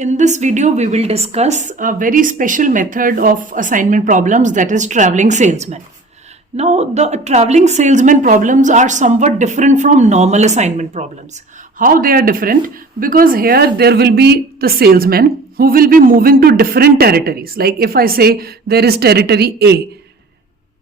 In this video, we will discuss a very special method of assignment problems, that is traveling salesman. Now, the traveling salesman problems are somewhat different from normal assignment problems. How they are different? Because here there will be the salesman who will be moving to different territories. Like if I say there is territory A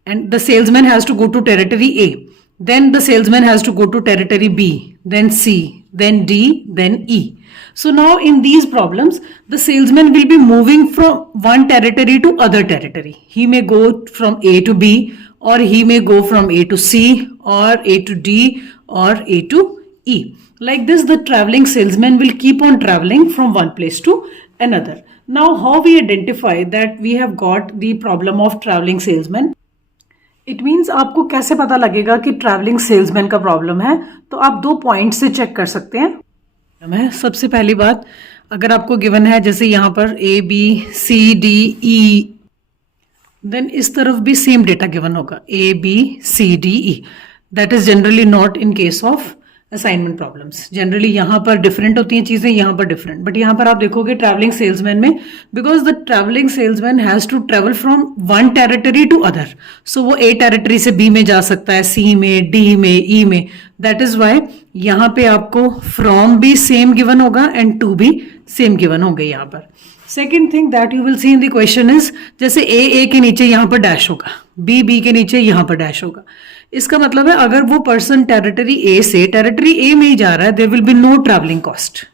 and the salesman has to go to territory A, then the salesman has to go to territory B, then C, then D, then E. So now in these problems, the salesman will be moving from one territory to other territory. He may go from A to B, or he may go from A to C, or A to D, or A to E. Like this, the traveling salesman will keep on traveling from one place to another. Now, how we identify that we have got the problem of traveling salesman? It means आपको कैसे पता लगेगा कि travelling salesman का problem है, तो आप दो पॉइंट से चेक कर सकते हैं. सबसे पहली बात, अगर आपको गिवन है जैसे यहाँ पर A, B, C, D, E, then इस तरफ भी सेम डेटा गिवन होगा A, B, C, D, E. That is generally not in case of assignment problems. Generally यहाँ पर डिफरेंट होती हैं चीजें, यहाँ पर डिफरेंट. बट यहाँ पर आप देखोगे ट्रैवलिंग सेल्समैन में, because the travelling salesman has to travel from one territory to other. So वो A टेरिटरी से B में जा सकता है, C में, D में, E में. दैट इज वाई यहाँ पे आपको फ्रॉम भी सेम गिवन होगा एंड टू भी सेम गिवन होंगे यहाँ पर. Second thing that you will see in the question is, जैसे A के नीचे यहाँ पर डैश होगा, B के नीचे यहाँ पर डैश होगा. इसका मतलब है अगर वो पर्सन टेरिटरी A से टेरिटरी A में ही जा रहा है, there will be no travelling cost.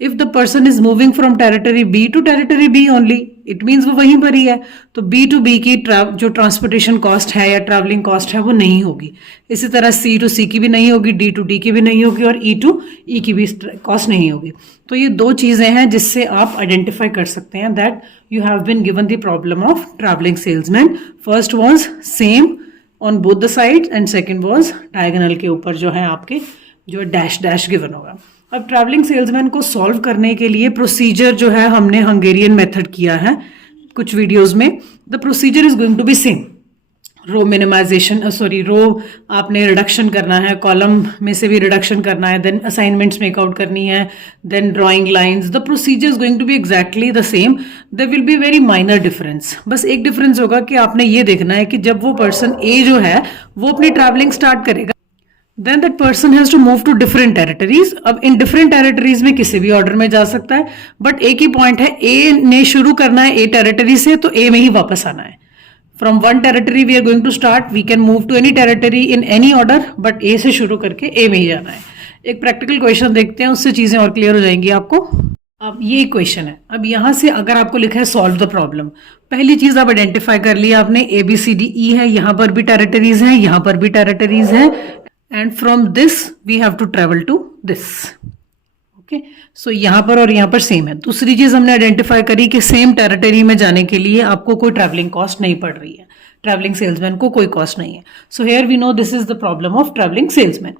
If the person is moving from territory B to territory B only, it means वो वहीं पर ही है, तो B टू B की जो ट्रांसपोर्टेशन कॉस्ट है या ट्रैवलिंग कॉस्ट है वो नहीं होगी. इसी तरह C टू C की भी नहीं होगी, D टू D की भी नहीं होगी, और E टू E की भी कॉस्ट नहीं होगी. तो ये दो चीजें हैं जिससे आप आइडेंटिफाई कर सकते हैं that you have been given the problem of travelling salesman. First was same on both the side and second was diagonal के ऊपर जो है आपके जो डैश डैश गिवन होगा. अब ट्रैवलिंग सेल्समैन को सॉल्व करने के लिए प्रोसीजर जो है हमने हंगेरियन मेथड किया है कुछ वीडियोस में. The procedure is going to be same. Row minimization, row आपने रिडक्शन करना है, कॉलम में से भी रिडक्शन करना है, देन असाइनमेंट्स मेकआउट करनी है, then drawing lines. The procedure is going to be exactly the same. There will be very minor difference. बस एक डिफरेंस होगा कि आपने ये देखना है कि जब वो पर्सन ए जो है वो अपनी ट्रैवलिंग स्टार्ट करेगा, then that person has to move to different territories. अब इन डिफरेंट टेरिटरीज में किसी भी ऑर्डर में जा सकता है, बट एक ही पॉइंट है, ए ने शुरू करना है ए टेरिटरी से, तो ए में ही वापस आना है. From one territory we are going to start. We can move to any territory in any order, but A से शुरू करके A में ही जाना है. एक प्रैक्टिकल क्वेश्चन देखते हैं, उससे चीजें और क्लियर हो जाएंगी आपको. अब ये क्वेश्चन है. अब यहाँ से अगर आपको लिखा है सॉल्व द प्रॉब्लम, पहली चीज आप आइडेंटिफाई कर लिया आपने, ABCDE है, यहाँ पर भी टेरिटरीज हैं, यहाँ पर भी टेरिटरीज हैं, and from this we have to travel to this. Okay, so यहाँ पर और यहाँ पर सेम है. दूसरी चीज हमने आइडेंटिफाई करी कि सेम टेरिटरी में जाने के लिए आपको कोई ट्रैवलिंग कॉस्ट नहीं पड़ रही है, ट्रैवलिंग सेल्समैन को कोई कॉस्ट नहीं है. So here we know this is the problem of travelling salesman.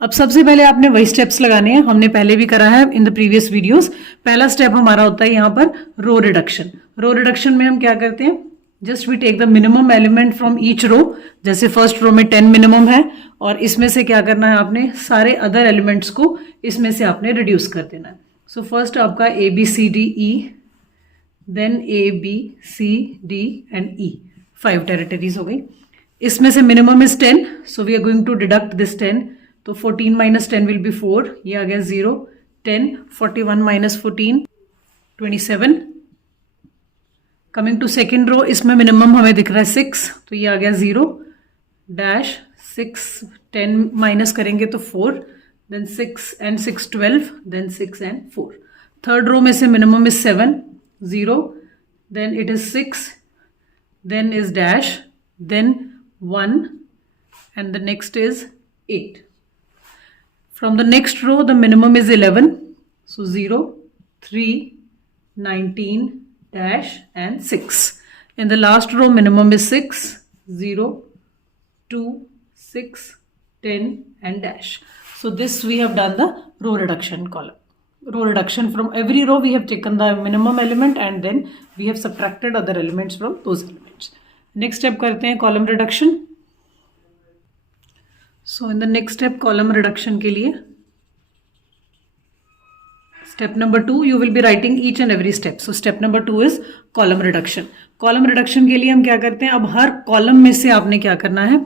अब सबसे पहले आपने वही स्टेप्स लगाने हैं, हमने पहले भी करा है इन द प्रीवियस वीडियोस. पहला स्टेप हमारा होता है यहाँ पर रो रिडक्शन. रो रिडक्शन में हम क्या करते हैं, just we take the minimum element from each row. जैसे फर्स्ट रो में 10 मिनिमम है, और इसमें से क्या करना है आपने, सारे अदर एलिमेंट्स को इसमें से आपने रिड्यूस कर देना है. सो फर्स्ट आपका ABCDE, then ABCD and E, 5 territories हो गई. इसमें से minimum is 10, so we are going to deduct this 10. तो 14 माइनस 10 विल बी 4, ये आ गया 0. 10, 41 minus 14, 27. Coming to second row, इसमें मिनिमम हमें दिख रहा है 6, तो ये आ गया 0 डैश 6. 10 माइनस करेंगे तो 4, then 6 and 6 12, then 6 and 4. Third row में से minimum is 7, 0, then it is 6, then is dash, then 1, and the next is 8. From the next row the minimum is 11, so 0, 3, 19 dash and 6. In the last row minimum is 6, 0, 2, 6, 10 and dash. So this we have done the row reduction column. Row reduction, from every row we have taken the minimum element and then we have subtracted other elements from those elements. Next step करते हैं column reduction. So in the next step column reduction के लिए Step number 2, you will be writing each and every step. So step number 2 is column reduction. Column reduction के लिए हम क्या करते हैं, अब हर कॉलम में से आपने क्या करना है,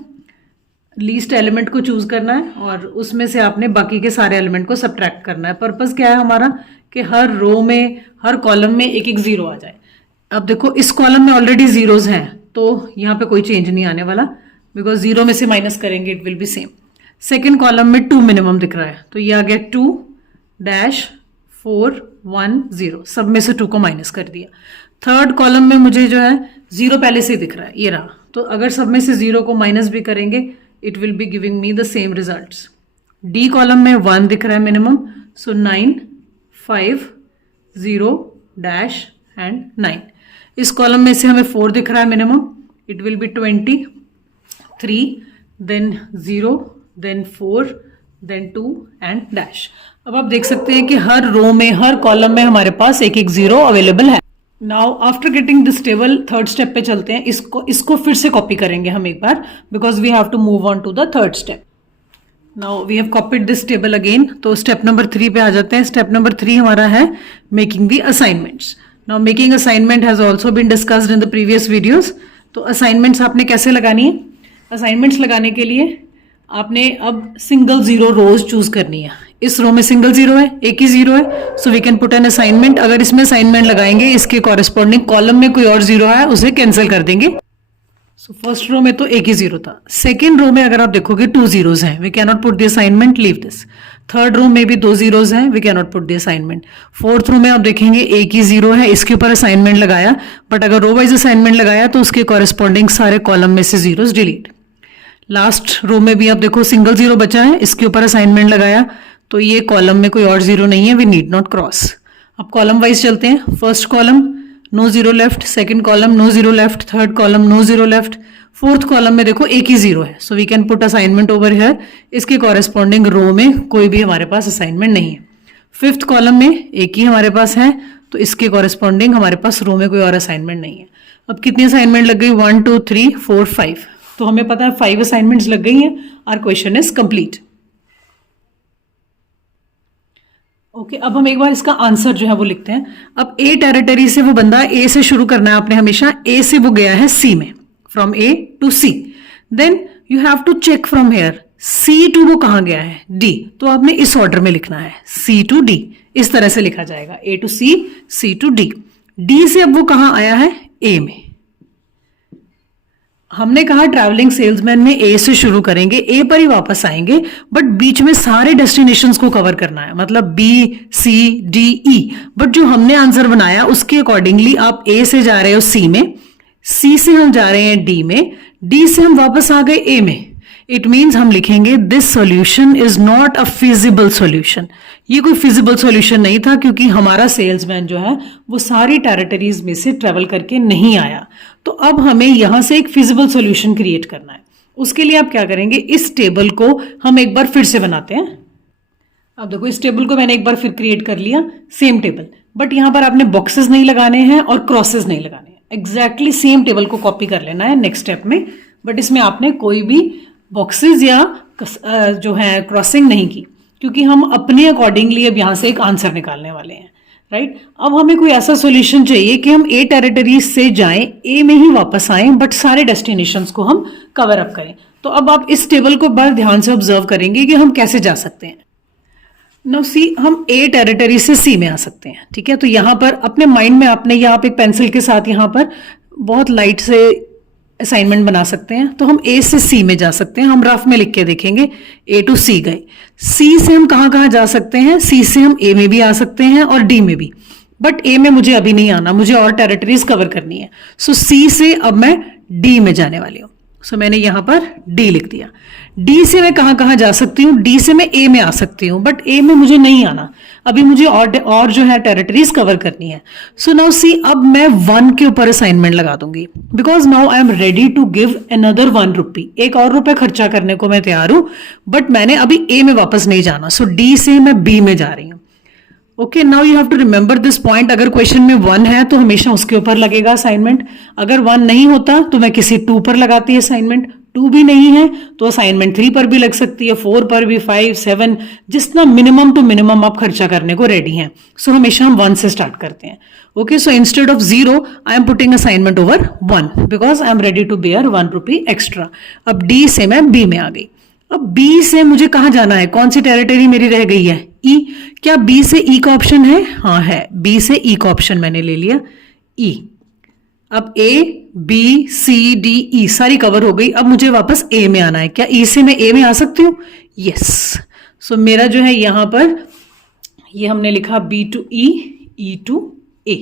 लीस्ट एलिमेंट को चूज करना है और उसमें से आपने बाकी के सारे एलिमेंट को सब्ट्रैक्ट करना है. पर्पस क्या है हमारा कि हर रो में, हर कॉलम में एक एक जीरो आ जाए. अब देखो इस कॉलम में ऑलरेडी जीरोज हैं तो यहाँ पे कोई चेंज नहीं आने वाला, बिकॉज जीरो में से माइनस करेंगे it will B same. Second column में 2 मिनिमम दिख रहा है तो ये आ गया 2 डैश 4 1 0, सब में से 2 को माइनस कर दिया. थर्ड कॉलम में मुझे जो है जीरो पहले से दिख रहा है, ये रहा. तो अगर सब में से जीरो को माइनस भी करेंगे it will be giving me the same results. D column में 1 दिख रहा है मिनिमम, सो 9 5 0 डैश एंड 9. इस कॉलम में से हमें 4 दिख रहा है minimum, it will be 20 3 then 0 then 4 then 2 and dash. अब आप देख सकते हैं कि हर रो में, हर कॉलम में हमारे पास एक एक जीरो अवेलेबल है. Now after getting this table third step पे चलते हैं. इसको फिर से कॉपी करेंगे हम एक बार, because we have to move on to the third step. Now we have copied this table again. तो स्टेप नंबर 3 पे आ जाते हैं. स्टेप नंबर 3 हमारा है making the assignments. Now making assignment has also been discussed in the previous videos. तो assignments आपने कैसे लगानी है, असाइनमेंट्स लगाने के लिए आपने अब सिंगल जीरो रोज चूज करनी है. इस रो में सिंगल जीरो है, एक ही जीरो है, so we can put an assignment. अगर इसमें असाइनमेंट लगाएंगे इसके कॉरेस्पॉन्डिंग कॉलम में कोई और जीरो है उसे कैंसिल कर देंगे. सो फर्स्ट रो में तो एक ही जीरो था. सेकेंड रो में अगर आप देखोगे 2 जीरोज हैं, we can not put the assignment, leave this. Third row में भी 2 जीरोज हैं, we can not put the assignment. Fourth row में आप देखेंगे एक ही जीरो है, इसके ऊपर असाइनमेंट लगाया, बट अगर रो वाइज असाइनमेंट लगाया तो उसके कॉरेस्पॉन्डिंग सारे कॉलम में से जीरोज डिलीट. लास्ट रो में भी आप देखो सिंगल जीरो बचा है, इसके ऊपर असाइनमेंट लगाया तो ये कॉलम में कोई और जीरो नहीं है, वी नीड नॉट क्रॉस. अब कॉलम वाइज चलते हैं. First column no zero left, second column no zero left, third column no zero left, fourth column में देखो एक ही जीरो है, so we can put assignment over here. इसके corresponding row में कोई भी हमारे पास असाइनमेंट नहीं है. फिफ्थ कॉलम में एक ही हमारे पास है तो इसके कॉरेस्पॉन्डिंग हमारे पास रो में कोई और असाइनमेंट नहीं है. अब कितनी असाइनमेंट लग गई, 1 2 3 4 5. तो हमें पता है 5 असाइनमेंट्स लग गई हैं. Our question is complete. Okay, अब हम एक बार इसका आंसर जो है वो लिखते हैं. अब ए टेरिटरी से वो बंदा, ए से शुरू करना है आपने हमेशा. ए से वो गया है सी में, from A to C. Then you have to check from here C to वो कहां गया है, डी. तो आपने इस ऑर्डर में लिखना है, सी टू डी, इस तरह से लिखा जाएगा, A to C, C to D. D से अब वो कहां आया है, ए में. हमने कहा ट्रैवलिंग सेल्समैन में ए से शुरू करेंगे, ए पर ही वापस आएंगे, बट बीच में सारे डेस्टिनेशंस को कवर करना है, मतलब B C D E. But जो हमने आंसर बनाया उसके अकॉर्डिंगली आप ए से जा रहे हो सी में, सी से हम जा रहे हैं डी में, डी से हम वापस आ गए ए में. इट मीन्स हम लिखेंगे this solution is not a feasible solution. ये कोई फिजिबल सॉल्यूशन नहीं था क्योंकि हमारा सेल्समैन जो है वो सारी टेरिटरीज में से ट्रेवल करके नहीं आया. तो अब हमें यहां से एक फिजिबल सॉल्यूशन क्रिएट करना है. उसके लिए आप क्या करेंगे, इस टेबल को हम एक बार फिर से बनाते हैं. अब देखो इस टेबल को मैंने एक बार फिर क्रिएट कर लिया, सेम टेबल, बट यहां पर आपने बॉक्सेस नहीं लगाने हैं और क्रॉसेस नहीं लगाने हैं. एग्जैक्टली सेम टेबल को कॉपी कर लेना है नेक्स्ट स्टेप में, बट इसमें आपने कोई भी बॉक्सेस या जो है क्रॉसिंग नहीं की, क्योंकि हम अपने अकॉर्डिंगली अब यहां से एक आंसर निकालने वाले हैं. राइट, अब हमें कोई ऐसा सॉल्यूशन चाहिए कि हम ए टेरिटरीज से जाएं, ए में ही वापस आएं, बट सारे डेस्टिनेशंस को हम कवर अप करें. तो अब आप इस टेबल को बड़ा ध्यान से ऑब्जर्व करेंगे कि हम कैसे जा सकते हैं. नाउ सी, हम ए टेरिटरी से सी में आ सकते हैं. ठीक है, तो यहां पर अपने माइंड में आपने यहाँ पे एक पेंसिल के साथ यहां पर बहुत लाइट से असाइनमेंट बना सकते हैं. तो हम ए से सी में जा सकते हैं. हम रफ में लिख के देखेंगे, ए टू सी गए. सी से हम कहां कहां जा सकते हैं, सी से हम ए में भी आ सकते हैं और डी में भी, बट ए में मुझे अभी नहीं आना, मुझे और टेरिटरीज कवर करनी है. सो सी से अब मैं डी में जाने वाली हूं. सो मैंने यहां पर डी लिख दिया. डी से मैं कहां कहां जा सकती हूँ, डी से मैं ए में आ सकती हूँ, बट ए में मुझे नहीं आना, अभी मुझे और जो है टेरिटरीज कवर करनी है. सो नाउ सी, अब मैं 1 के ऊपर असाइनमेंट लगा दूंगी, because now I am ready to give another 1 rupee. एक और रुपए खर्चा करने को मैं तैयार हूं, बट मैंने अभी ए में वापस नहीं जाना. सो डी से मैं बी में जा रही हूँ. Okay, now you have to remember this point. अगर क्वेश्चन में 1 है तो हमेशा उसके ऊपर लगेगा असाइनमेंट. अगर 1 नहीं होता तो मैं किसी 2 पर लगाती असाइनमेंट. 2 भी नहीं है तो असाइनमेंट 3 पर भी लग सकती है, 4 पर भी, 5, 7, जितना मिनिमम टू मिनिमम आप खर्चा करने को रेडी हैं। सो हमेशा हम 1 से स्टार्ट करते हैं। Okay, so instead of 0 I am putting assignment over 1 because I am ready to bear 1 rupee extra. अब डी से मैं बी में आ गई। अब बी से मुझे कहां जाना है, कौन सी टेरिटरी मेरी रह गई है, ई। क्या बी से ई का ऑप्शन है? हाँ है, बी से ई का ऑप्शन मैंने ले लिया, ई। अब ए बी सी डी ई सारी कवर हो गई। अब मुझे वापस ए में आना है। क्या ई से मैं ए में आ सकती हूँ? यस। सो मेरा जो है यहां पर ये हमने लिखा B to E, E to A.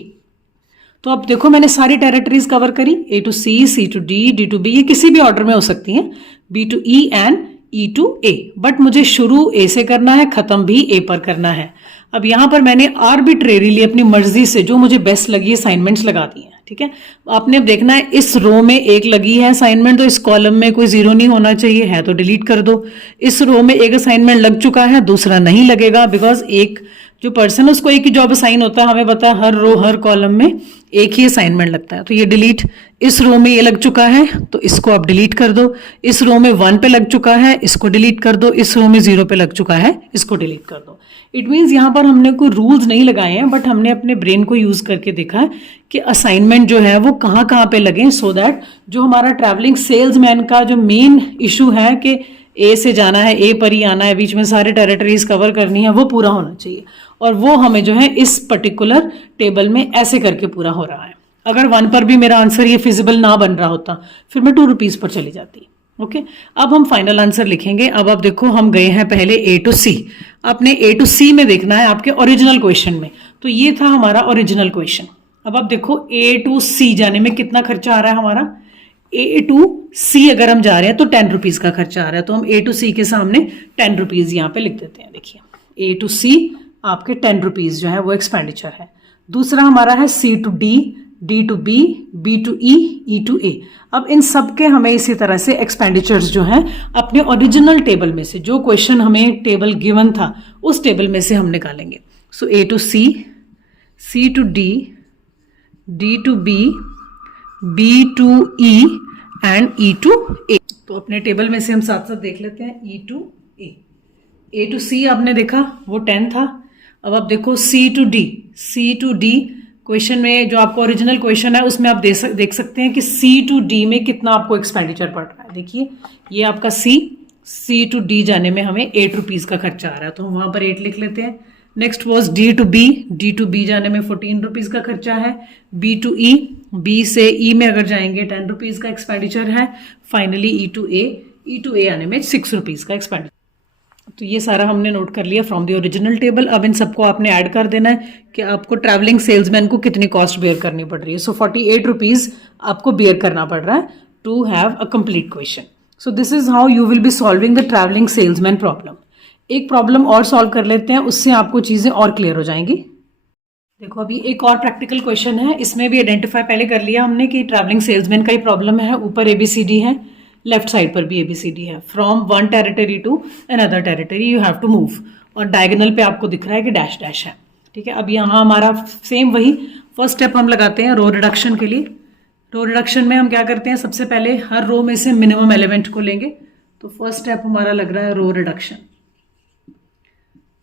तो अब देखो मैंने सारी टेरिटरीज कवर करी, A to C, C to D, D to B, ये किसी भी ऑर्डर में हो सकती हैं, B to E and E to A. But मुझे शुरू ए से करना है, खत्म भी ए पर करना है। अब यहां पर मैंने आर्बिट्रेरीली अपनी मर्जी से जो मुझे बेस्ट लगी असाइनमेंट्स लगा दी हैं। ठीक है, आपने अब देखना है इस रो में एक लगी है असाइनमेंट तो इस कॉलम में कोई जीरो नहीं होना चाहिए, है तो डिलीट कर दो। इस रो में एक असाइनमेंट लग चुका है, दूसरा नहीं लगेगा, बिकॉज एक जो पर्सन है उसको एक ही जॉब असाइन होता है, हमें पता है हर रो हर कॉलम में एक ही असाइनमेंट लगता है, तो ये डिलीट। इस रो में ये लग चुका है तो इसको आप डिलीट कर दो। इस रो में 1 पे लग चुका है, इसको डिलीट कर दो। इस रो में 0 पे लग चुका है, इसको डिलीट कर दो। इट मीन्स यहाँ पर हमने कोई रूल्स नहीं लगाए हैं, बट हमने अपने ब्रेन को यूज करके देखा है कि असाइनमेंट जो है वो कहाँ कहाँ पे लगे, सो दैट जो हमारा ट्रैवलिंग सेल्समैन का जो मेन इशू है कि ए से जाना है, ए पर ही आना है, बीच में सारे टेरिटरीज कवर करनी है, वो पूरा होना चाहिए। और वो हमें जो है इस पर्टिकुलर टेबल में ऐसे करके पूरा हो रहा है। अगर 1 पर भी मेरा आंसर ये फिजिबल ना बन रहा होता फिर मैं 2 रुपीज पर चली जाती। ओके, अब हम फाइनल आंसर लिखेंगे। अब आप देखो हम गए हैं पहले ए टू सी। आपने ए टू सी में देखना है आपके ओरिजिनल क्वेश्चन में, तो ये था हमारा ओरिजिनल क्वेश्चन। अब आप देखो ए टू सी जाने में कितना खर्चा आ रहा है हमारा। ए टू सी अगर हम जा रहे हैं तो 10 रुपीज का खर्चा आ रहा है, तो हम ए टू सी के सामने 10 रुपीज यहाँ पे लिख देते हैं। देखिए ए टू सी आपके 10 रुपीज जो है वो एक्सपेंडिचर है। दूसरा हमारा है C to D, D to B, B to E, E to A. अब इन सब के हमें इसी तरह से एक्सपेंडिचर्स जो हैं अपने ओरिजिनल टेबल में से, जो क्वेश्चन हमें टेबल गिवन था उस टेबल में से हम निकालेंगे। So A to C, C to D, D to B, B to E and E to A. तो अपने टेबल में से हम साथ साथ देख लेते हैं ई टू ए। ए टू सी आपने देखा वो 10 था। अब आप देखो C to D, C to D question में जो आपको ओरिजिनल क्वेश्चन है उसमें आप देख सकते हैं कि सी टू डी में कितना आपको एक्सपेंडिचर पड़ रहा है। देखिए ये आपका सी टू डी जाने में हमें 8 रुपीज का खर्चा आ रहा है, तो हम वहां पर 8 लिख लेते हैं। Next was D to B, D to B जाने में 14 रुपीज का खर्चा है। बी टू ई, बी से ई में अगर जाएंगे 10 रुपीज का एक्सपेंडिचर है। फाइनली ई टू ए आने में 6 रुपीज का एक्सपेंडिचर। तो ये सारा हमने नोट कर लिया फ्रॉम द ओरिजिनल टेबल। अब इन सबको आपने ऐड कर देना है कि आपको ट्रैवलिंग सेल्समैन को कितनी कॉस्ट बेयर करनी पड़ रही है। सो 48 रुपीज आपको बेयर करना पड़ रहा है to have a complete question. So this is how you will be solving the travelling salesman problem. एक प्रॉब्लम और सॉल्व कर लेते हैं, उससे आपको चीजें और क्लियर हो जाएंगी। देखो अभी एक और प्रैक्टिकल क्वेश्चन है, इसमें भी आइडेंटिफाई पहले कर लिया हमने कि ट्रैवलिंग सेल्समैन का ही प्रॉब्लम है। ऊपर ABCD है, लेफ्ट साइड पर भी ABCD है। From one territory to another territory you have to move, और डायगोनल पे आपको दिख रहा है कि डैश डैश है। ठीक है, अब यहाँ हमारा सेम वही फर्स्ट स्टेप हम लगाते हैं रो रिडक्शन के लिए। रो रिडक्शन में हम क्या करते हैं, सबसे पहले हर रो में से मिनिमम एलिमेंट को लेंगे। तो फर्स्ट स्टेप हमारा लग रहा है रो रिडक्शन।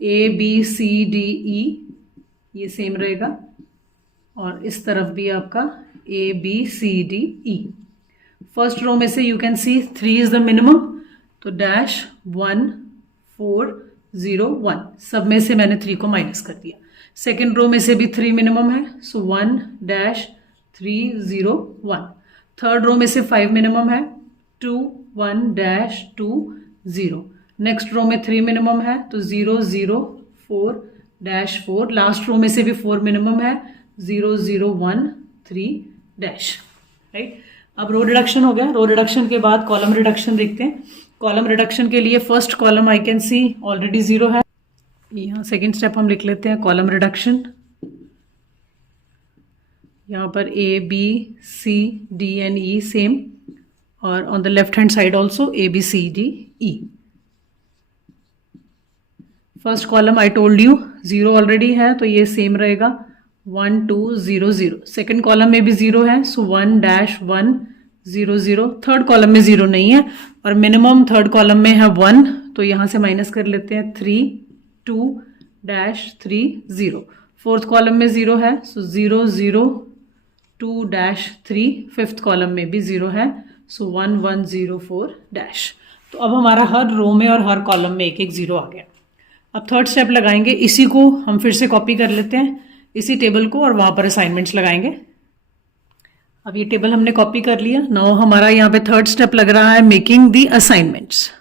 ABCDE ये सेम रहेगा, और इस तरफ भी आपका ABCDE। फर्स्ट रो में से you can see 3 is the minimum, तो डैश 1 4 0 1, सब में से मैंने 3 को माइनस कर दिया। सेकेंड रो में से भी 3 मिनिमम है, सो 1 डैश 3 0 1। थर्ड रो में से 5 मिनिमम है, 2 1 डैश 2 0। नेक्स्ट रो में 3 मिनिमम है, तो 0 0 4 डैश 4। लास्ट रो में से भी 4 मिनिमम है, 0 0 1 3 डैश। राइट, अब रो रिडक्शन हो गया। रो रिडक्शन के बाद कॉलम रिडक्शन देखते हैं। कॉलम रिडक्शन के लिए first column I can see already 0 है। यहाँ सेकेंड स्टेप हम लिख लेते हैं कॉलम रिडक्शन। यहाँ पर ABCDE सेम, और on the left hand side also ABCDE। First column I told you 0 already है, तो ये सेम रहेगा 1 2 0 0। सेकेंड कॉलम में भी 0 है, सो 1 डैश 1 0 0, थर्ड कॉलम में 0 नहीं है और मिनिमम थर्ड कॉलम में है 1, तो यहां से माइनस कर लेते हैं 3 2 डैश 3 0। फोर्थ कॉलम में 0 है, सो 0 0 2 डैश 3। फिफ्थ कॉलम में भी 0 है, सो 1 1 0 4 डैश। तो अब हमारा हर रो में और हर कॉलम में एक एक 0 आ गया। अब थर्ड स्टेप लगाएंगे, इसी को हम फिर से कॉपी कर लेते हैं, इसी टेबल को, और वहां पर असाइनमेंट्स लगाएंगे। अब ये टेबल हमने कॉपी कर लिया। नाउ हमारा यहाँ पे थर्ड स्टेप लग रहा है मेकिंग दी असाइनमेंट्स।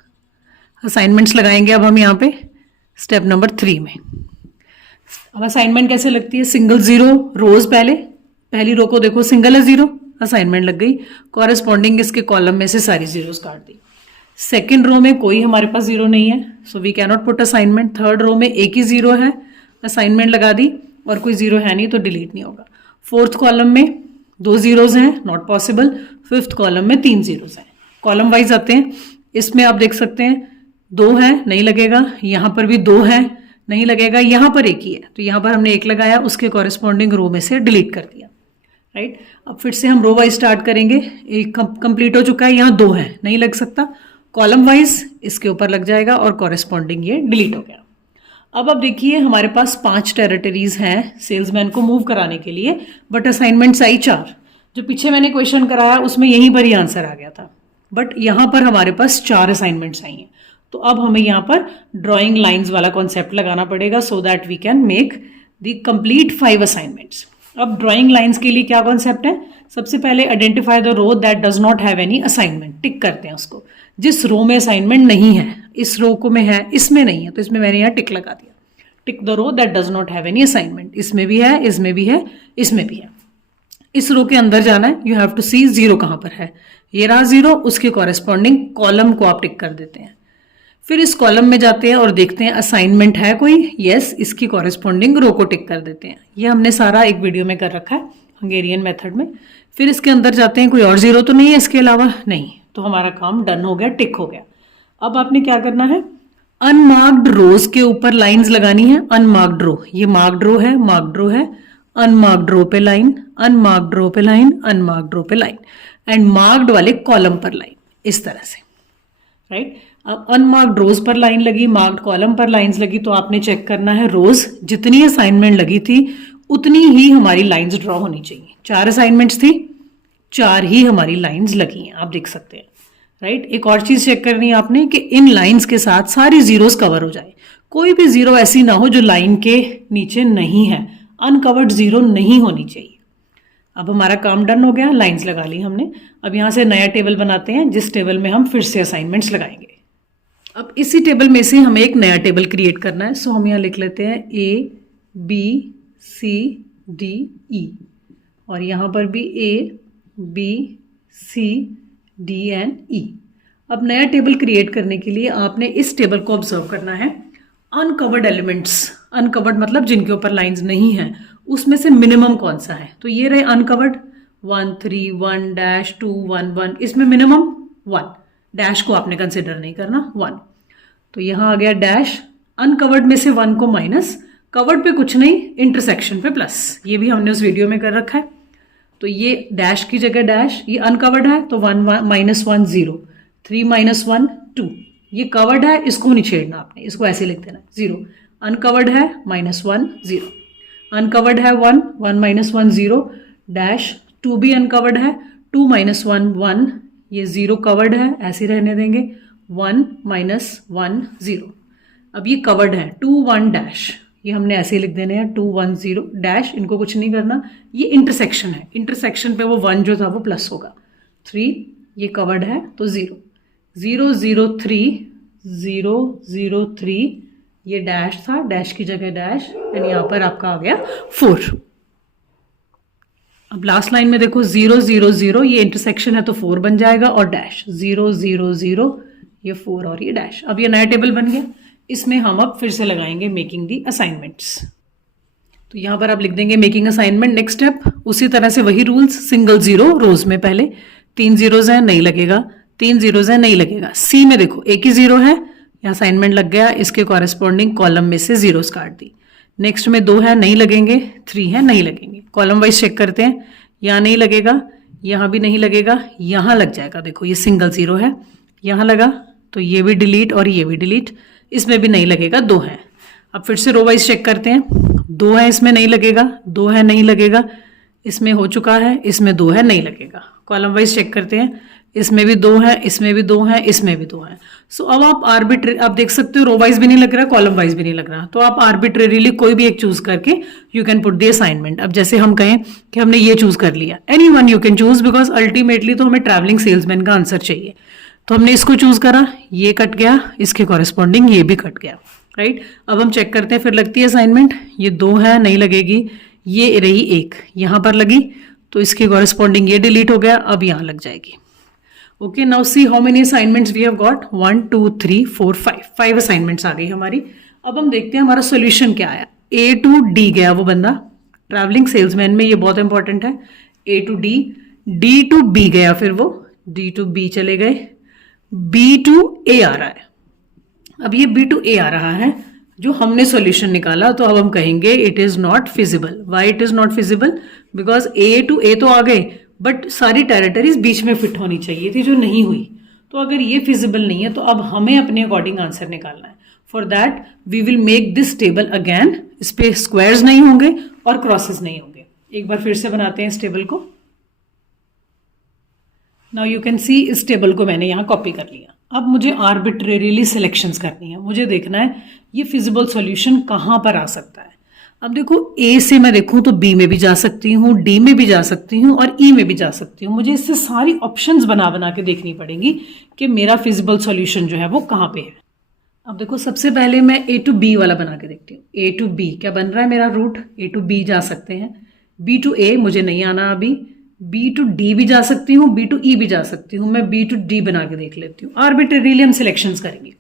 असाइनमेंट्स लगाएंगे अब हम यहाँ पे स्टेप नंबर 3 में। अब असाइनमेंट कैसे लगती है, सिंगल 0 रोज, पहली रो को देखो सिंगल है 0, असाइनमेंट लग गई। कॉरेस्पॉन्डिंग इसके कॉलम में से सारी जीरोस काट दी। सेकेंड रो में कोई हमारे पास 0 नहीं है, so we cannot put assignment. Third row में एक ही 0 है, असाइनमेंट लगा दी, और कोई 0 है नहीं तो डिलीट नहीं होगा। फोर्थ कॉलम में 2 zeros हैं, नॉट पॉसिबल। फिफ्थ कॉलम में 3 zeros हैं। कॉलम वाइज आते हैं, इसमें आप देख सकते हैं 2 है, नहीं लगेगा। यहाँ पर भी 2 है, नहीं लगेगा। यहाँ पर एक ही है, तो यहाँ पर हमने 1 लगाया, उसके कॉरेस्पॉन्डिंग रो में से डिलीट कर दिया, राइट। अब फिर से हम रो वाइज स्टार्ट करेंगे। एक कंप्लीट हो चुका है, यहाँ 2 है, नहीं लग सकता। कॉलम वाइज इसके ऊपर लग जाएगा और कॉरेस्पॉन्डिंग ये डिलीट हो गया। अब देखिए हमारे पास 5 टेरिटरीज हैं सेल्समैन को मूव कराने के लिए, बट असाइनमेंट्स आई 4। जो पीछे मैंने क्वेश्चन कराया उसमें यहीं पर ही आंसर आ गया था, बट यहाँ पर हमारे पास 4 असाइनमेंट्स आई हैं। तो अब हमें यहाँ पर ड्राइंग लाइंस वाला कॉन्सेप्ट लगाना पड़ेगा, so that we can make the complete 5 assignments. अब ड्राइंग लाइंस के लिए क्या कॉन्सेप्ट है, सबसे पहले identify the row that does not have any assignment. Tick करते हैं उसको, जिस रो में असाइनमेंट नहीं है, इस रो को में है, इसमें नहीं है, तो इसमें मैंने यहाँ टिक लगा दिया। Tick the row that does not have any assignment. इसमें भी है, इसमें भी है, इसमें भी है। इस रो के अंदर जाना है, यू हैव टू सी 0 कहाँ पर है। ये रहा 0, उसके कॉरेस्पॉन्डिंग कॉलम को आप टिक कर देते हैं। फिर इस कॉलम में जाते हैं और देखते हैं असाइनमेंट है कोई, यस, इसकी कॉरेस्पॉन्डिंग रो को टिक कर देते हैं। ये हमने सारा एक वीडियो में कर रखा है हंगेरियन मेथड में। फिर इसके अंदर जाते हैं, कोई और 0 तो नहीं है इसके अलावा, नहीं, तो हमारा काम डन हो गया, टिक हो गया। अब आपने क्या करना है, अनमार्क्ड रोज के ऊपर लाइंस लगानी है। अनमार्क्ड रो, ये मार्क्ड रो है, मार्क्ड रो है, अनमार्क्ड रो पे लाइन, अनमार्क्ड रो पे लाइन, अनमार्क्ड रो पे लाइन, एंड मार्क्ड वाले कॉलम पर लाइन, इस तरह से, राइट। अब अनमार्क्ड रोज पर लाइन लगी, मार्क्ड कॉलम पर लाइंस लगी, तो आपने चेक करना है रोज जितनी असाइनमेंट लगी थी उतनी ही हमारी लाइंस ड्रॉ होनी चाहिए। 4 असाइनमेंट्स थी, 4 ही हमारी लाइंस लगी हैं, आप देख सकते हैं, राइट। एक और चीज चेक करनी है आपने कि इन लाइंस के साथ सारी जीरोस कवर हो जाए। कोई भी 0 ऐसी ना हो जो लाइन के नीचे नहीं है, अनकवर्ड 0 नहीं होनी चाहिए। अब हमारा काम डन हो गया, लाइंस लगा ली हमने। अब यहां से नया टेबल बनाते हैं, जिस टेबल में हम फिर से असाइनमेंट्स लगाएंगे। अब इसी टेबल में से हमें एक नया टेबल क्रिएट करना है, सो हम यहाँ लिख लेते हैं ABCDE, और यहाँ पर भी ABCD एंड E। अब नया टेबल क्रिएट करने के लिए आपने इस टेबल को ऑब्जर्व करना है। अनकवर्ड एलिमेंट्स, अनकवर्ड मतलब जिनके ऊपर लाइंस नहीं है, उसमें से मिनिमम कौन सा है, तो ये रहे अनकवर्ड 1 3 1 डैश 2 1 1, इसमें मिनिमम 1, डैश को आपने कंसिडर नहीं करना, 1, तो यहां आ गया डैश। अनकवर्ड में से 1 को माइनस, कवर्ड पे कुछ नहीं, इंटरसेक्शन पे प्लस, ये भी हमने उस वीडियो में कर रखा है। तो ये डैश की जगह डैश, ये अनकवर्ड है तो 1 -1 0, 3 -1 2, ये कवर्ड है, इसको नहीं छेड़ना आपने, इसको ऐसे लिख देना 0। अनकवर्ड है -1 0, अनकवर्ड है 1 1 -1 0 डैश, 2 भी अनकवर्ड है, 2 -1 1, ये 0 कवर्ड है, ऐसे रहने देंगे, 1 -1 0। अब ये कवर्ड है 2 1 डैश, ये हमने ऐसे लिख देने हैं 2 1 0 डैश, इनको कुछ नहीं करना। ये इंटरसेक्शन है, इंटरसेक्शन पे वो 1 जो था वो प्लस होगा, 3, ये कवर्ड है तो 0 0 0 3 0 0 3, ये डैश था, डैश की जगह डैश, एंड यहाँ पर आपका आ गया 4। अब लास्ट लाइन में देखो 0 0 0, ये इंटरसेक्शन है तो 4 बन जाएगा, और डैश 0 0 0, ये 4 और ये डैश। अब ये नया टेबल बन गया, इसमें हम अब फिर से लगाएंगे मेकिंग दी असाइनमेंट्स। तो यहाँ पर आप लिख देंगे मेकिंग असाइनमेंट, नेक्स्ट स्टेप, उसी तरह से वही रूल्स, सिंगल 0 रोज में, पहले 3 zeros हैं, नहीं लगेगा, 3 zeros हैं, नहीं लगेगा। सी में देखो एक ही 0 है, यहाँ असाइनमेंट लग गया, इसके कॉरेस्पॉन्डिंग कॉलम में से जीरोस काट दी। नेक्स्ट में 2 है, नहीं लगेंगे, 3 है, नहीं लगेंगे। कॉलम वाइज चेक करते हैं, यहाँ नहीं लगेगा, यहाँ भी नहीं लगेगा, यहाँ लग जाएगा। देखो ये सिंगल जीरो है, यहाँ लगा तो ये भी डिलीट और ये भी डिलीट, इसमें भी नहीं लगेगा, 2 है। अब फिर से रो वाइज चेक करते हैं, 2 है इसमें नहीं लगेगा, 2 है नहीं लगेगा, इसमें हो चुका है, इसमें 2 है नहीं लगेगा। कॉलम वाइज चेक करते हैं, इसमें भी 2 है, इसमें भी 2 है, इसमें भी 2 है। सो अब आप देख सकते हो रो वाइज भी नहीं लग रहा, कॉलम वाइज भी नहीं लग रहा, तो आप आर्बिट्रेरीली कोई भी एक चूज करके you can put the assignment. अब जैसे हम कहें कि हमने ये चूज कर लिया, any one you can choose, because ultimately तो हमें ट्रैवलिंग सेल्समैन का आंसर चाहिए। तो हमने इसको चूज करा, ये कट गया, इसके कॉरेस्पॉन्डिंग ये भी कट गया, राइट। अब हम चेक करते हैं, फिर लगती है असाइनमेंट, ये 2 है नहीं लगेगी, ये रही 1 यहां पर लगी, तो इसके कॉरेस्पॉन्डिंग ये डिलीट हो गया, अब यहां लग जाएगी। Okay, now see how many assignments we have got, 1 2 3 4 5 assignments आ गई हमारी। अब हम देखते हैं हमारा सोल्यूशन क्या आया। A to D गया वो बंदा, ट्रैवलिंग सेल्समैन में ये बहुत इंपॉर्टेंट है, A to D, D to B गया, फिर वो D to B चले गए, B to A आ रहा है। अब ये B to A आ रहा है जो हमने सॉल्यूशन निकाला, तो अब हम कहेंगे it is not feasible. Why it is not feasible? Because A to A तो आ गए, बट सारी टेरिटरीज बीच में फिट होनी चाहिए थी जो नहीं हुई। तो अगर ये फिजिबल नहीं है तो अब हमें अपने अकॉर्डिंग आंसर निकालना है। For that we will make this table again, इस पे स्क्वायर्स नहीं होंगे और क्रॉसेस नहीं होंगे। एक बार फिर से बनाते हैं इस टेबल को। नाउ यू कैन सी इस टेबल को मैंने यहाँ कॉपी कर लिया। अब मुझे आर्बिट्रेरीली सिलेक्शंस करनी है, मुझे देखना है ये फिजिबल सॉल्यूशन कहाँ पर आ सकता है। अब देखो ए से मैं देखूं तो बी में भी जा सकती हूँ, डी में भी जा सकती हूँ और ई में भी जा सकती हूँ। मुझे इससे सारी ऑप्शंस बना बना के देखनी पड़ेंगी कि मेरा फिजिबल सॉल्यूशन जो है वो कहाँ पे है। अब देखो सबसे पहले मैं ए टू बी वाला बना के देखती हूँ। ए टू बी क्या बन रहा है मेरा रूट, ए टू बी जा सकते हैं, बी टू ए मुझे नहीं आना अभी, बी टू डी भी जा सकती हूँ, बी टू ई भी जा सकती हूँ, मैं बी टू डी बना के देख लेती हूँ। आर्बिट्रेरीली हम सिलेक्शंस करेंगे।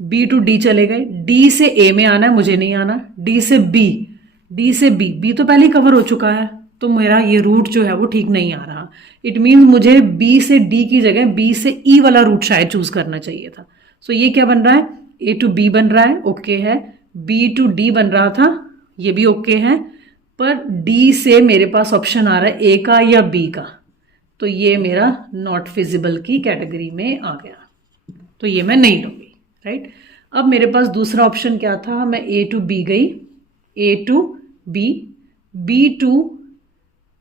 बी टू डी चले गए, डी से ए में आना है, मुझे नहीं आना, डी से बी, डी से बी, बी तो पहले ही कवर हो चुका है, तो मेरा ये रूट जो है वो ठीक नहीं आ रहा। इट मीन्स मुझे बी से डी की जगह बी से ई वाला रूट शायद चूज करना चाहिए था। सो ये क्या बन रहा है, ए टू बी बन रहा है, ओके है, बी टू डी बन रहा था, ये भी ओके है, पर डी से मेरे पास ऑप्शन आ रहा है ए का या बी का, तो ये मेरा नॉट फिजिबल की कैटेगरी में आ गया, तो ये मैं नहीं लूंगी, राइट। अब मेरे पास दूसरा ऑप्शन क्या था, मैं ए टू बी गई, ए टू बी, बी टू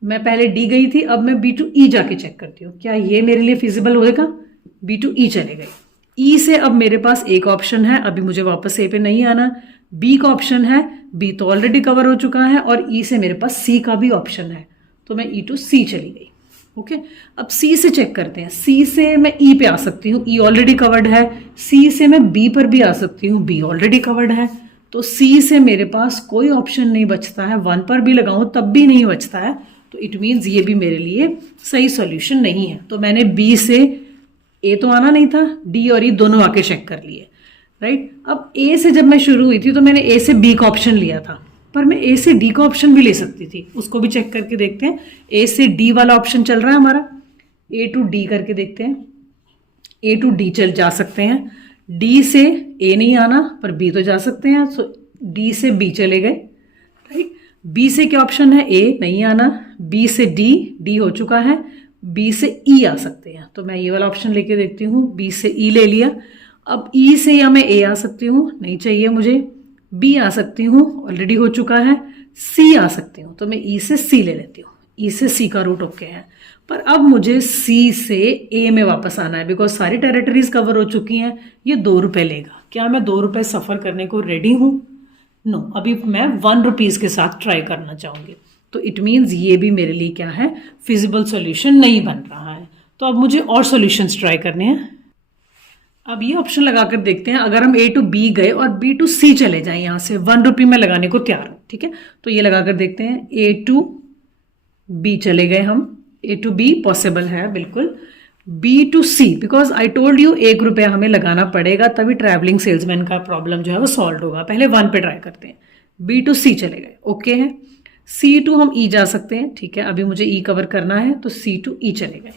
मैं पहले डी गई थी, अब मैं बी टू ई जाके चेक करती हूँ क्या ये मेरे लिए फिजिबल होएगा। बी टू ई चले गए, ई से अब मेरे पास एक ऑप्शन है, अभी मुझे वापस ए पे नहीं आना, बी का ऑप्शन है, बी तो ऑलरेडी कवर हो चुका है, और ई से मेरे पास सी का भी ऑप्शन है, तो मैं ई टू सी चली गई। ओके, अब सी से चेक करते हैं, सी से मैं ई पे आ सकती हूँ, ई ऑलरेडी कवर्ड है, सी से मैं बी पर भी आ सकती हूँ, बी ऑलरेडी कवर्ड है, तो सी से मेरे पास कोई ऑप्शन नहीं बचता है, 1 पर भी लगाऊं तब भी नहीं बचता है, तो इट मीन्स ये भी मेरे लिए सही सॉल्यूशन नहीं है। तो मैंने बी से ए तो आना नहीं था, डी और ई दोनों आके चेक कर लिए, राइट। अब ए से जब मैं शुरू हुई थी तो मैंने ए से बी का ऑप्शन लिया था, पर मैं ए से डी का ऑप्शन भी ले सकती थी, उसको भी चेक करके देखते हैं। ए से डी वाला ऑप्शन चल रहा है हमारा, ए टू डी करके देखते हैं, ए टू डी चल जा सकते हैं, डी से ए नहीं आना पर बी तो जा सकते हैं, सो डी से बी चले गए, राइट। बी से क्या ऑप्शन है, ए नहीं आना, बी से डी, डी हो चुका है, बी से ई आ सकते हैं, तो मैं ये वाला ऑप्शन लेके देखती हूँ, बी से ई ले लिया। अब ई से या मैं ए आ सकती हूँ, नहीं चाहिए मुझे, बी आ सकती हूँ, ऑलरेडी हो चुका है, सी आ सकती हूँ, तो मैं ई से सी ले लेती हूँ, ई से सी का रूट ओके है। पर अब मुझे सी से ए में वापस आना है, बिकॉज सारी टेरिटरीज कवर हो चुकी हैं। ये 2 रुपये लेगा, क्या मैं 2 रुपये सफ़र करने को रेडी हूँ? नो, अभी मैं 1 रुपीज़ के साथ ट्राई करना चाहूँगी, तो इट मीन्स ये भी मेरे लिए क्या है, फिजिबल सॉल्यूशन नहीं बन रहा है। तो अब मुझे और सॉल्यूशंस ट्राई करने हैं। अब ये ऑप्शन लगाकर देखते हैं, अगर हम ए टू बी गए और बी टू सी चले जाएं, यहाँ से 1 रुपये में लगाने को तैयार हूँ, ठीक है। तो ये लगाकर देखते हैं, ए टू बी चले गए हम, ए टू बी पॉसिबल है बिल्कुल, B to C, because I told you 1 रुपया हमें लगाना पड़ेगा तभी ट्रैवलिंग सेल्समैन का प्रॉब्लम जो है वो सॉल्व होगा। पहले 1 पे ट्राई करते हैं, बी टू सी चले गए, ओके है। सी टू हम ई जा सकते हैं, ठीक है, अभी मुझे ई कवर करना है, तो सी टू ई चले गए।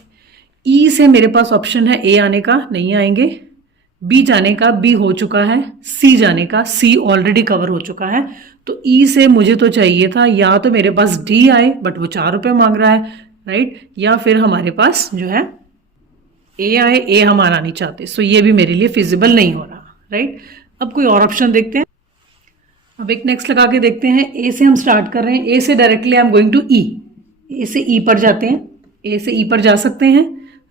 ई से मेरे पास ऑप्शन है ए आने का, नहीं आएंगे, बी जाने का, बी हो चुका है, सी जाने का, सी ऑलरेडी कवर हो चुका है, तो ई से मुझे तो चाहिए था या तो मेरे पास डी आए, बट वो 4 रुपये मांग रहा है, राइट, या फिर हमारे पास जो है ए आए, ए हम आना नहीं चाहते, सो ये भी मेरे लिए फिजिबल नहीं हो रहा, राइट। अब कोई और ऑप्शन देखते हैं। अब एक नेक्स्ट लगा के देखते हैं। ए से हम स्टार्ट कर रहे हैं, ए से directly I am going to E, A से ई पर जाते हैं, ए से ई पर जा सकते हैं,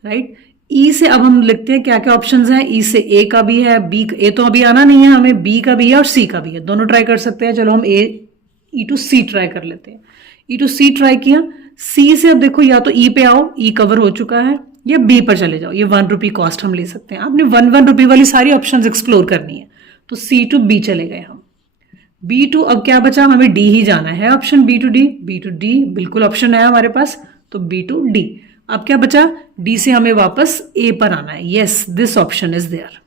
राइट। ई से अब हम लिखते हैं क्या क्या ऑप्शंस हैं। ई से ए का भी है, बी, ए तो अभी आना नहीं है हमें, बी का भी है और सी का भी है, दोनों ट्राई कर सकते हैं। चलो हम ए ई टू सी ट्राई कर लेते हैं। ई टू सी ट्राई किया, सी से अब देखो या तो ई पे आओ, ई कवर हो चुका है, या बी पर चले जाओ, ये 1 रुपी कॉस्ट हम ले सकते हैं। आपने 1 रुपी वाली सारी ऑप्शंस एक्सप्लोर करनी है, तो सी टू बी चले गए हम। बी टू अब क्या बचा, हमें डी ही जाना है, option B to D, B to D बिल्कुल ऑप्शन है हमारे पास, तो बी टू डी। अब क्या बचा, डी से हमें वापस ए पर आना है। Yes, this option is there.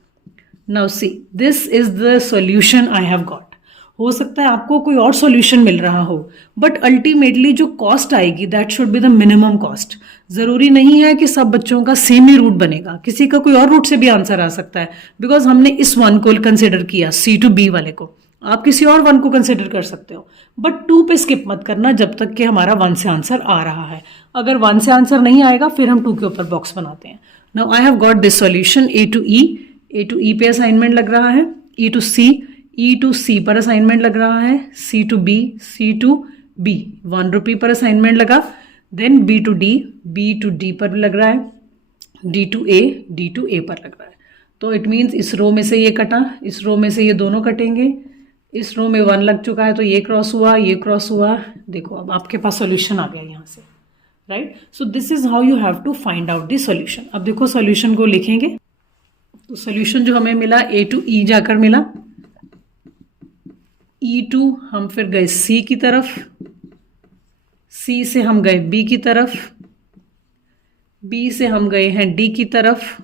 Now see, this is the solution I have got. हो सकता है आपको कोई और सॉल्यूशन मिल रहा हो, बट अल्टीमेटली जो कॉस्ट आएगी that should be the minimum cost. जरूरी नहीं है कि सब बच्चों का सेम ही रूट बनेगा, किसी का कोई और रूट से भी आंसर आ सकता है, बिकॉज हमने इस वन को कंसिडर किया, सी टू बी वाले को। आप किसी और वन को कंसिडर कर सकते हो, बट 2 पे स्किप मत करना जब तक कि हमारा 1 से आंसर आ रहा है। अगर 1 से आंसर नहीं आएगा फिर हम 2 के ऊपर बॉक्स बनाते हैं। Now I have got this solution. A to E, A to E पे असाइनमेंट लग रहा है, ई टू सी, ई टू सी पर असाइनमेंट लग रहा है, C to B, C to B 1 rupee पर असाइनमेंट लगा, देन बी टू डी पर लग रहा है, डी टू ए पर लग रहा है। तो इट मीन्स इस रो में से ये कटा, इस रो में से ये दोनों कटेंगे, इस रो में 1 लग चुका है तो ये क्रॉस हुआ, ये क्रॉस हुआ। देखो अब आपके पास सॉल्यूशन आ गया यहाँ से, right. So this is how you have to find out the solution. अब देखो सॉल्यूशन को लिखेंगे, तो सॉल्यूशन जो हमें मिला ए टू ई जाकर मिला, ई टू हम फिर गए सी की तरफ, सी से हम गए बी की तरफ, बी से हम गए हैं डी की तरफ,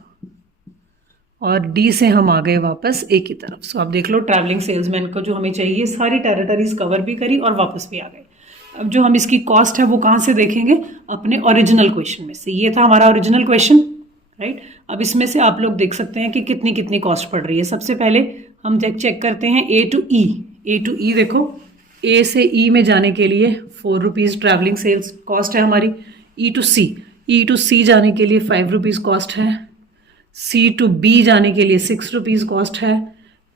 और डी से हम आ गए वापस ए की तरफ। सो आप देख लो ट्रैवलिंग सेल्समैन को जो हमें चाहिए सारी टेरिटरीज कवर भी करी और वापस भी आ गए। अब जो हम इसकी कॉस्ट है वो कहाँ से देखेंगे, अपने ओरिजिनल क्वेश्चन में से। ये था हमारा ओरिजिनल क्वेश्चन, राइट। अब इसमें से आप लोग देख सकते हैं कि कितनी कितनी कॉस्ट पड़ रही है। सबसे पहले हम चेक करते हैं ए टू ई। ए टू ई देखो, ए से ई में जाने के लिए 4 रुपीज़ ट्रैवलिंग सेल्स कॉस्ट है हमारी। ई टू सी जाने के लिए 5 रुपीज़ कॉस्ट है, सी टू बी जाने के लिए 6 रुपीज़ कॉस्ट है,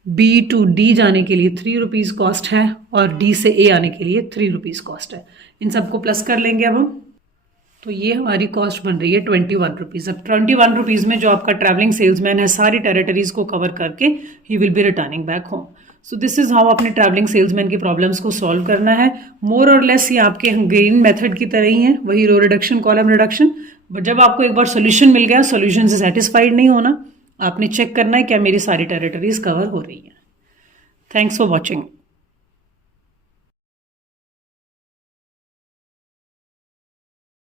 बी टू डी जाने के लिए 3 रुपीज़ कॉस्ट है, और डी से ए आने के लिए 3 रुपीज़ कॉस्ट है। इन सबको प्लस कर लेंगे अब हम, तो ये हमारी कॉस्ट बन रही है 21 रुपीज़। अब 21 रुपीज़ में जो आपका ट्रैवलिंग सेल्समैन है सारी टेरिटरीज को कवर करके he will be returning back home. So this is how अपने ट्रैवलिंग सेल्समैन की प्रॉब्लम्स को सॉल्व करना है। मोर और लेस ये आपके ग्रीन मेथड की तरह ही है, वही row reduction column reduction. But जब आपको एक बार सोल्यूशन मिल गया, सोल्यूशन से सेटिस्फाइड नहीं होना, आपने चेक करना है क्या मेरी सारी टेरिटरीज कवर हो रही हैं। Thanks for watching.